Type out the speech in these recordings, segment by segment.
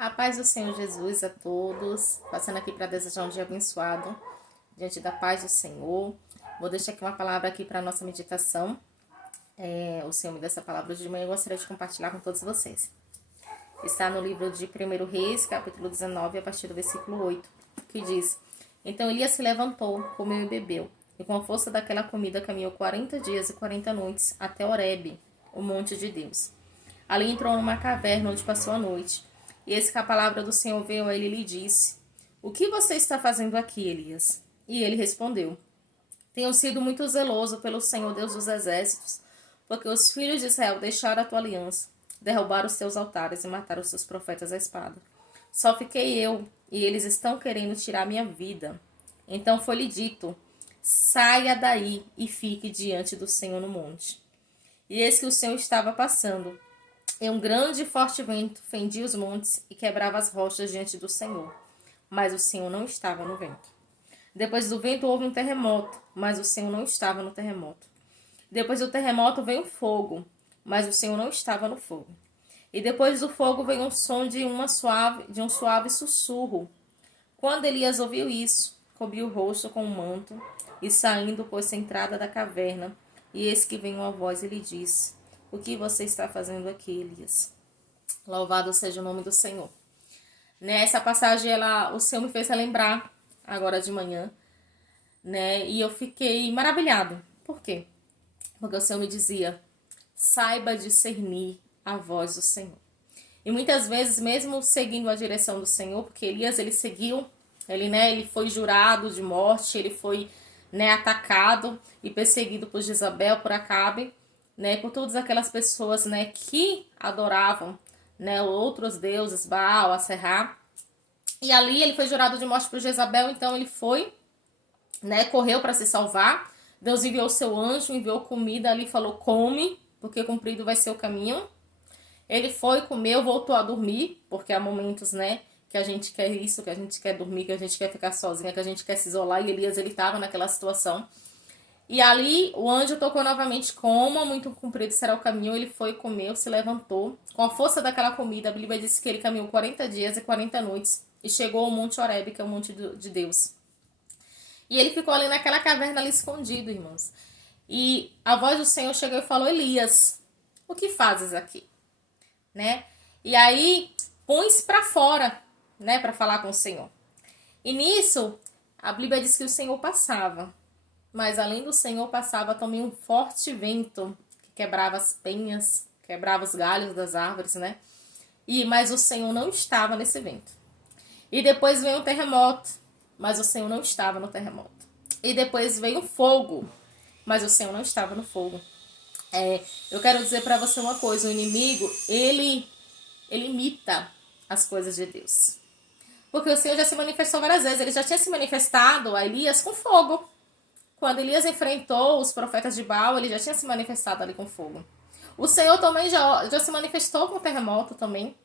A paz do Senhor Jesus a todos. Passando aqui para desejar um dia abençoado diante da paz do Senhor. Vou deixar aqui uma palavra aqui para a nossa meditação. O Senhor me deu essa palavra hoje de manhã e eu gostaria de compartilhar com todos vocês. Está no livro de 1 Reis, capítulo 19, a partir do versículo 8, que diz: Então Elias se levantou, comeu e bebeu, e com a força daquela comida caminhou 40 dias e 40 noites até Horebe, o monte de Deus. Ali entrou numa caverna onde passou a noite. E eis que a palavra do Senhor veio a ele e lhe disse: O que você está fazendo aqui, Elias? E ele respondeu: Tenho sido muito zeloso pelo Senhor Deus dos exércitos, porque os filhos de Israel deixaram a tua aliança, derrubaram os teus altares e mataram os seus profetas à espada. Só fiquei eu, e eles estão querendo tirar minha vida. Então foi-lhe dito: Saia daí e fique diante do Senhor no monte. E eis que o Senhor estava passando, e um grande e forte vento fendia os montes e quebrava as rochas diante do Senhor. Mas o Senhor não estava no vento. Depois do vento houve um terremoto, mas o Senhor não estava no terremoto. Depois do terremoto veio um fogo, mas o Senhor não estava no fogo. E depois do fogo veio um som de um suave sussurro. Quando Elias ouviu isso, cobriu o rosto com um manto e saindo pôs-se à entrada da caverna. E eis que veio uma voz e lhe disse: O que você está fazendo aqui, Elias? Louvado seja o nome do Senhor. Nessa passagem, o Senhor me fez relembrar, agora de manhã, né? E eu fiquei maravilhado. Por quê? Porque o Senhor me dizia: saiba discernir a voz do Senhor. E muitas vezes, mesmo seguindo a direção do Senhor, porque Elias, ele seguiu, ele foi jurado de morte, ele foi, atacado e perseguido por Jezabel, por Acabe, por todas aquelas pessoas, que adoravam, outros deuses, Baal, Asserá. E ali ele foi jurado de morte por Jezabel, então ele foi, correu para se salvar. Deus enviou o seu anjo, enviou comida ali, falou: come, porque cumprido vai ser o caminho. Ele foi, comeu, voltou a dormir, porque há momentos, que a gente quer isso, que a gente quer dormir, que a gente quer ficar sozinha, que a gente quer se isolar, e Elias, ele estava naquela situação. E ali o anjo tocou novamente: coma, muito comprido será o caminho. Ele foi, comeu, se levantou. Com a força daquela comida, a Bíblia diz que ele caminhou 40 dias e 40 noites e chegou ao Monte Horebe, que é o Monte de Deus. E ele ficou ali naquela caverna ali escondido, irmãos. E a voz do Senhor chegou e falou: Elias, o que fazes aqui? E aí põe-se para fora, para falar com o Senhor. E nisso, a Bíblia diz que o Senhor passava. Mas além do Senhor passava também um forte vento que quebrava as penhas, quebrava os galhos das árvores, Mas o Senhor não estava nesse vento. E depois veio um terremoto, mas o Senhor não estava no terremoto. E depois veio fogo, mas o Senhor não estava no fogo. Eu quero dizer para você uma coisa: o inimigo, ele imita as coisas de Deus. Porque o Senhor já se manifestou várias vezes. Ele já tinha se manifestado a Elias com fogo. Quando Elias enfrentou os profetas de Baal, ele já tinha se manifestado ali com fogo. O Senhor também já se manifestou com terremoto também.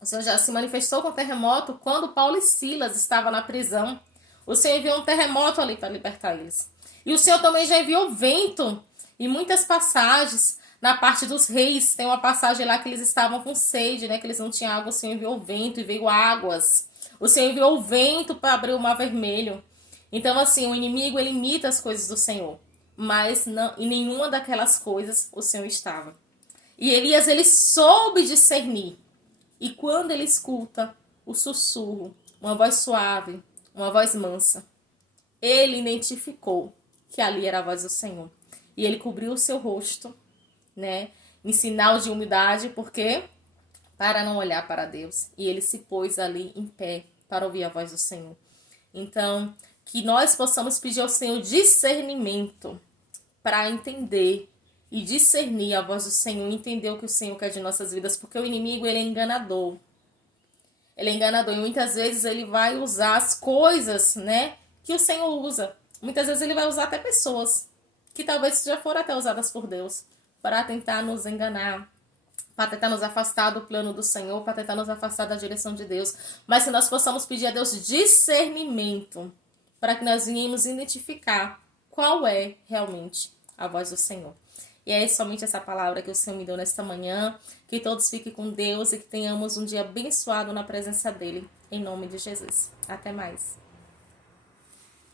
O Senhor já se manifestou com terremoto quando Paulo e Silas estavam na prisão. O Senhor enviou um terremoto ali para libertar eles. E o Senhor também já enviou vento em muitas passagens. Na parte dos reis, tem uma passagem lá que eles estavam com sede, que eles não tinham água. O Senhor enviou vento e veio águas. O Senhor enviou o vento para abrir o mar vermelho. Então, assim, o inimigo, ele imita as coisas do Senhor. Mas não, em nenhuma daquelas coisas o Senhor estava. E Elias, ele soube discernir. E quando ele escuta o sussurro, uma voz suave, uma voz mansa, ele identificou que ali era a voz do Senhor. E ele cobriu o seu rosto, em sinal de humildade, porque para não olhar para Deus. E ele se pôs ali em pé para ouvir a voz do Senhor. Então, que nós possamos pedir ao Senhor discernimento para entender e discernir a voz do Senhor, entender o que o Senhor quer de nossas vidas, porque o inimigo, ele é enganador. Ele é enganador e muitas vezes ele vai usar as coisas, que o Senhor usa. Muitas vezes ele vai usar até pessoas que talvez já foram até usadas por Deus para tentar nos enganar, para tentar nos afastar do plano do Senhor, para tentar nos afastar da direção de Deus. Mas que nós possamos pedir a Deus discernimento para que nós venhamos identificar qual é realmente a voz do Senhor. E é somente essa palavra que o Senhor me deu nesta manhã. Que todos fiquem com Deus e que tenhamos um dia abençoado na presença dele. Em nome de Jesus. Até mais.